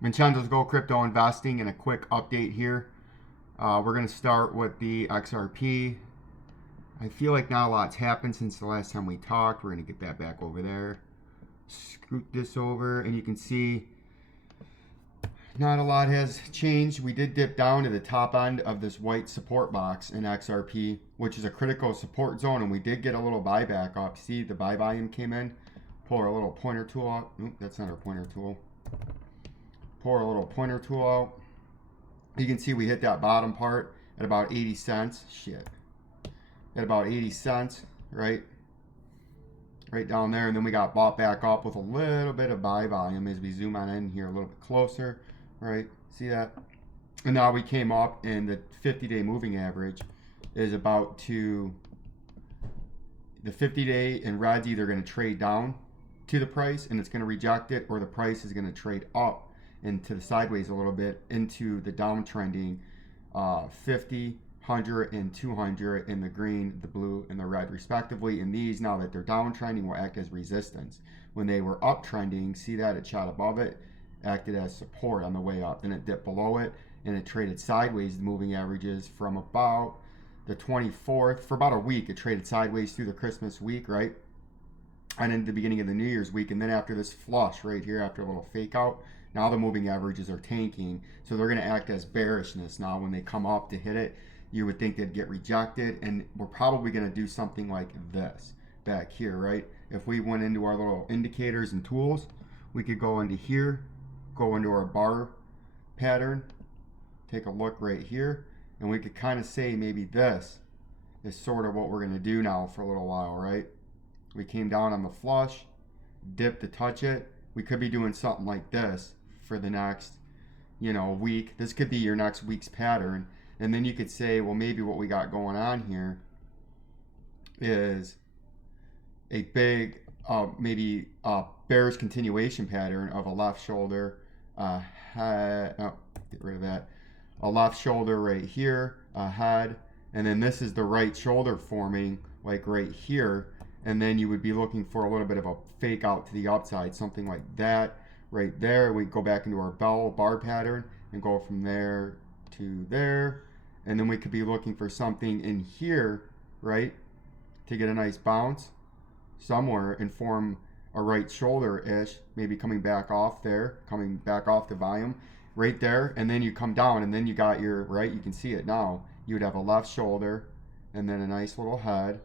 Vincenzo's Gold Crypto Investing, and a quick update here. We're going to start with the XRP. I feel like not a lot's happened since the last time we talked. We're going to get that back over there. Scoot this over, and you can see not a lot has changed. We did dip down to the top end of this white support box in XRP, which is a critical support zone, and we did get a little buyback up. See, the buy volume came in. Pull our little pointer tool out. Nope, that's not our pointer tool. Pull our little pointer tool out. You can see we hit that bottom part at about 80 cents. Shit. At about 80 cents, right? Right down there. And then we got bought back up with a little bit of buy volume as we zoom on in here a little bit closer, right? See that? And now we came up, and the 50-day moving average is about to, the 50-day in red's either going to trade down to the price and it's going to reject it, or the price is going to trade up into the sideways a little bit into the downtrending 50, 100, and 200 in the green, the blue, and the red respectively. And these, now that they're downtrending, will act as resistance. When they were uptrending, see that it shot above it, acted as support on the way up. Then it dipped below it and it traded sideways. The moving averages from about the 24th for about a week. It traded sideways through the Christmas week, right? And in the beginning of the New Year's week. And then after this flush right here, after a little fake out, now the moving averages are tanking. So they're going to act as bearishness now. When they come up to hit it, you would think they'd get rejected. And we're probably going to do something like this back here, right? If we went into our little indicators and tools, we could go into here, go into our bar pattern, take a look right here, and we could kind of say maybe this is sort of what we're going to do now for a little while, right? We came down on the flush, dipped to touch it. We could be doing something like this for the next, week. This could be your next week's pattern. And then you could say, well, maybe what we got going on here is a big, maybe a bearish continuation pattern of a left shoulder, head, get rid of that, a left shoulder right here, a head, and then this is the right shoulder forming like right here. And then you would be looking for a little bit of a fake out to the upside, something like that right there. We go back into our bell bar pattern and go from there to there. And then we could be looking for something in here, right, to get a nice bounce somewhere and form a right shoulder-ish, maybe coming back off there, coming back off the volume right there. And then you come down, and then you got your, right, you can see it now. You would have a left shoulder and then a nice little head,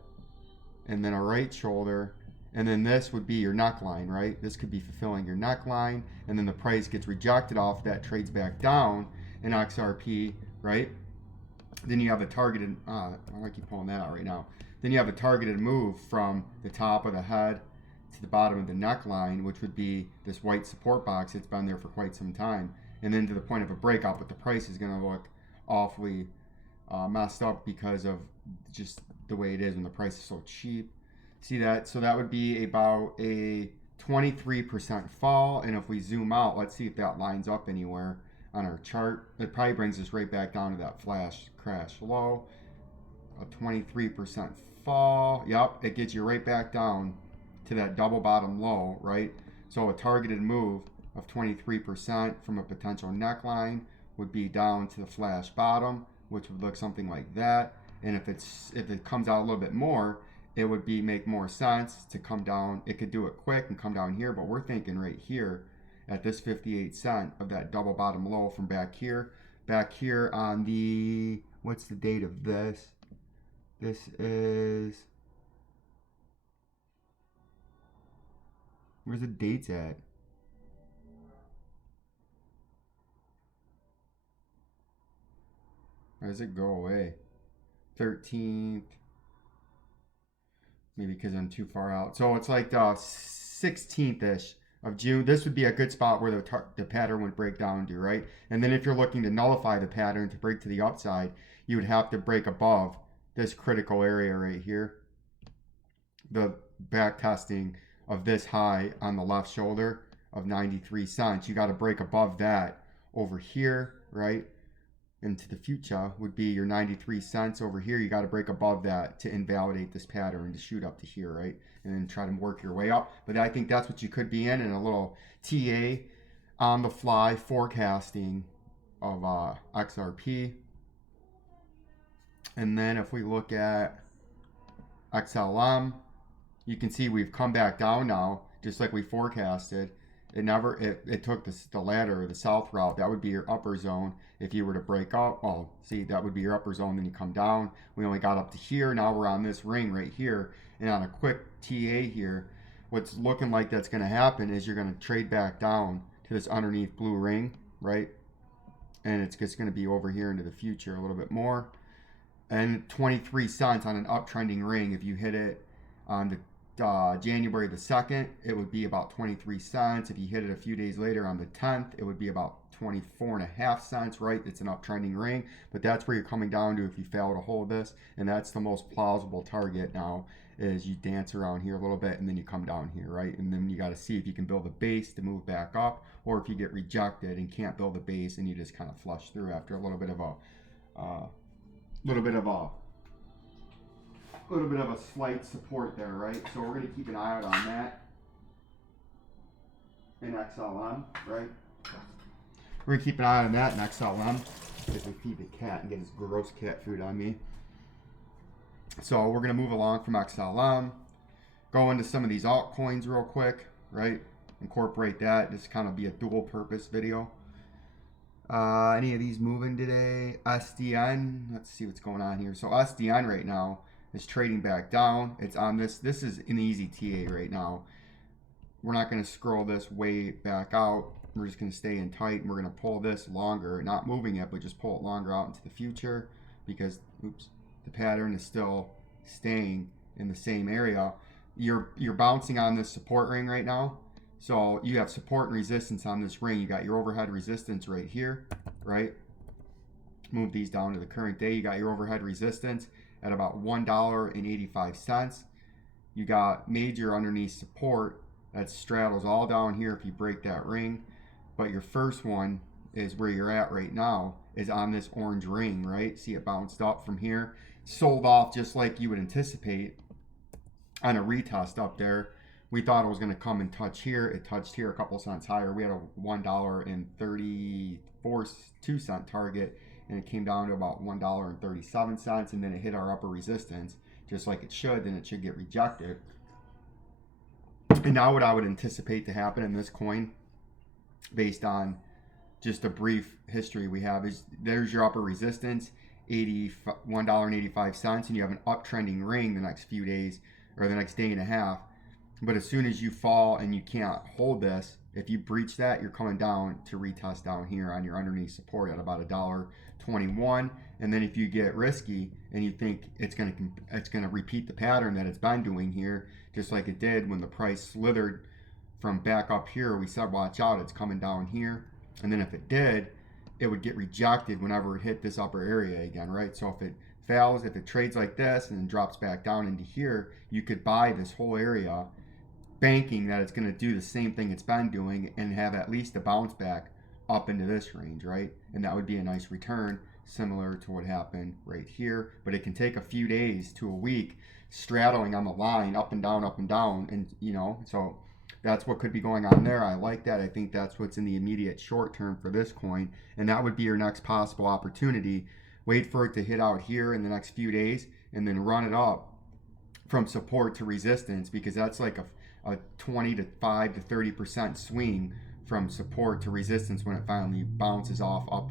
and then a right shoulder, and then this would be your neckline, right? This could be fulfilling your neckline, and then the price gets rejected off that, trades back down in XRP, right? Then you have a targeted, I like you pulling that out right now. Then you have a targeted move from the top of the head to the bottom of the neckline, which would be this white support box. It's been there for quite some time, and then to the point of a breakout, but the price is going to look awfully messed up because of just the way it is when the price is so cheap. See that? So that would be about a 23% fall. And if we zoom out, let's see if that lines up anywhere on our chart. It probably brings us right back down to that flash crash low. A 23% fall. Yep, it gets you right back down to that double bottom low, right? So a targeted move of 23% from a potential neckline would be down to the flash bottom, which would look something like that. And if it comes out a little bit more, it would make more sense to come down. It could do it quick and come down here, but we're thinking right here at this 58 cent of that double bottom low from back here on the, what's the date of this? This is, where's the dates at? Or does it go away? 13th, maybe because I'm too far out. So it's like the 16th-ish of June. This would be a good spot where the pattern would break down to, right? And then if you're looking to nullify the pattern to break to the upside, you would have to break above this critical area right here. The back testing of this high on the left shoulder of 93 cents. You got to break above that over here, right? Into the future would be your 93 cents over here. You got to break above that to invalidate this pattern, to shoot up to here, right? And then try to work your way up. But I think that's what you could be in a little TA on the fly forecasting of XRP. And then if we look at XLM, you can see we've come back down now, just like we forecasted. It took the ladder, the south route. That would be your upper zone. If you were to break up, well, see, that would be your upper zone. Then you come down. We only got up to here. Now we're on this ring right here. And on a quick TA here, what's looking like that's going to happen is you're going to trade back down to this underneath blue ring, right? And it's just going to be over here into the future a little bit more. And 23 cents on an uptrending ring. If you hit it on the January the 2nd, it would be about 23 cents. If you hit it a few days later on the 10th, it would be about 24.5 cents, right? It's an uptrending ring, but that's where you're coming down to if you fail to hold this, and that's the most plausible target now, is you dance around here a little bit and then you come down here, right? And then you got to see if you can build a base to move back up, or if you get rejected and can't build a base and you just kind of flush through after a little bit of a slight support there, right? So we're going to keep an eye out on that in XLM, right? We're going to keep an eye on that in XLM. If we feed the cat and get his gross cat food on me. So we're going to move along from XLM, go into some of these altcoins real quick, right? Incorporate that. This kind of be a dual purpose video. Any of these moving today? SDN. Let's see what's going on here. So SDN right now is trading back down. It's on this. This is an easy TA right now. We're not going to scroll this way back out. We're just going to stay in tight, and we're going to pull this longer, not moving it, but just pull it longer out into the future, because the pattern is still staying in the same area. You're bouncing on this support ring right now. So you have support and resistance on this ring. You got your overhead resistance right here, right? Move these down to the current day. You got your overhead resistance at about $1.85. You got major underneath support that straddles all down here if you break that ring. But your first one is where you're at right now, is on this orange ring, right? See, it bounced up from here, sold off just like you would anticipate on a retest up there. We thought it was going to come and touch here. It touched here a couple cents higher. We had a $1.32 target, and it came down to about $1.37, and then it hit our upper resistance just like it should. Then it should get rejected. And now what I would anticipate to happen in this coin, based on just a brief history we have, is there's your upper resistance, $1.85, and you have an uptrending ring the next few days, or the next day and a half. But as soon as you fall and you can't hold this, if you breach that, you're coming down to retest down here on your underneath support at about $1.21. And then if you get risky and you think it's gonna repeat the pattern that it's been doing here, just like it did when the price slithered from back up here, we said watch out, it's coming down here. And then if it did, it would get rejected whenever it hit this upper area again, right? So if it fails, if it trades like this and then drops back down into here, you could buy this whole area, banking that it's going to do the same thing it's been doing and have at least a bounce back up into this range, right? And that would be a nice return, similar to what happened right here. But it can take a few days to a week straddling on the line, up and down, and so that's what could be going on there. I like that. I think that's what's in the immediate short term for this coin, and that would be your next possible opportunity. Wait for it to hit out here in the next few days and then run it up from support to resistance, because that's like a 25 to 30% swing from support to resistance when it finally bounces off up,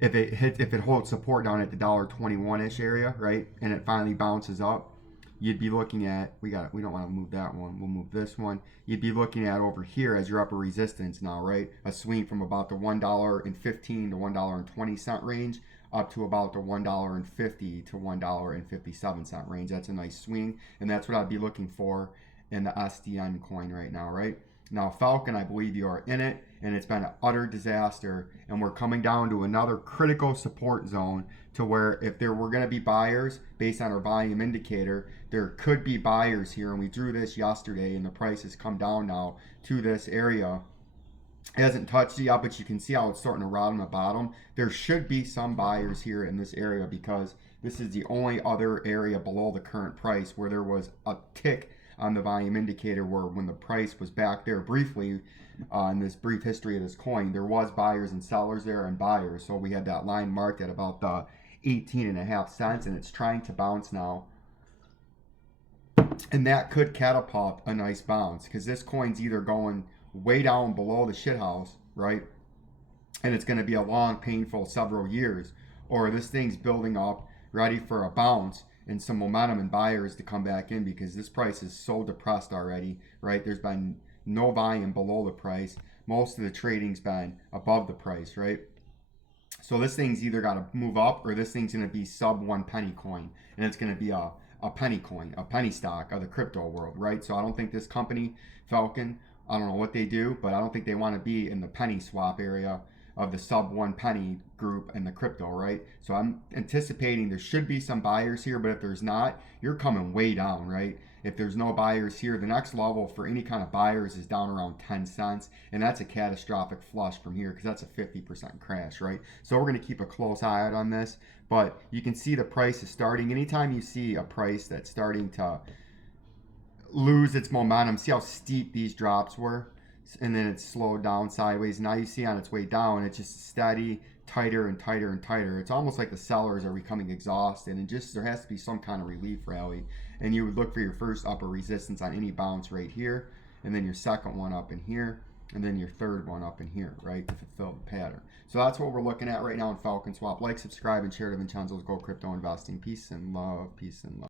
if it holds support down at the $1.21-ish area, right, and it finally bounces up, you'd be looking at, we don't want to move that one, we'll move this one. You'd be looking at over here as your upper resistance now, right? A swing from about the $1.15 to $1.20 range up to about the $1.50 to $1.57 range. That's a nice swing, and that's what I'd be looking for in the SDN coin right now, right? Now, Falcon, I believe you are in it, and it's been an utter disaster, and we're coming down to another critical support zone to where if there were going to be buyers based on our volume indicator, there could be buyers here, and we drew this yesterday, and the price has come down now to this area. It hasn't touched it yet, but you can see how it's starting to rot on the bottom. There should be some buyers here in this area, because this is the only other area below the current price where there was a tick on the volume indicator where when the price was back there briefly, in this brief history of this coin, there was buyers and sellers there and buyers. So we had that line marked at about the 18.5 cents, and it's trying to bounce now. And that could catapult a nice bounce because this coin's either going way down below the shithouse, right? And it's going to be a long, painful several years, or this thing's building up, ready for a bounce and some momentum and buyers to come back in because this price is so depressed already, right? There's been no volume below the price. Most of the trading's been above the price, right? So this thing's either got to move up or this thing's going to be sub 1 penny coin, and it's going to be a penny coin, a penny stock of the crypto world, right? So I don't think this company, Falcon, I don't know what they do, but I don't think they want to be in the penny swap area of the sub 1 penny group and the crypto, right? So I'm anticipating there should be some buyers here, but if there's not, you're coming way down, right? If there's no buyers here, the next level for any kind of buyers is down around 10 cents, and that's a catastrophic flush from here because that's a 50% crash, right? So we're going to keep a close eye out on this, but you can see the price is starting. Anytime you see a price that's starting to lose its momentum, see how steep these drops were, and then it's slowed down sideways. Now you see on its way down, it's just steady, tighter and tighter and tighter. It's almost like the sellers are becoming exhausted, and just there has to be some kind of relief rally. And you would look for your first upper resistance on any bounce right here, and then your second one up in here, and then your third one up in here, right, to fulfill the pattern. So that's what we're looking at right now in Falcon Swap. Like, subscribe, and share to Vincenzo's Go Crypto Investing. Peace and love. Peace and love.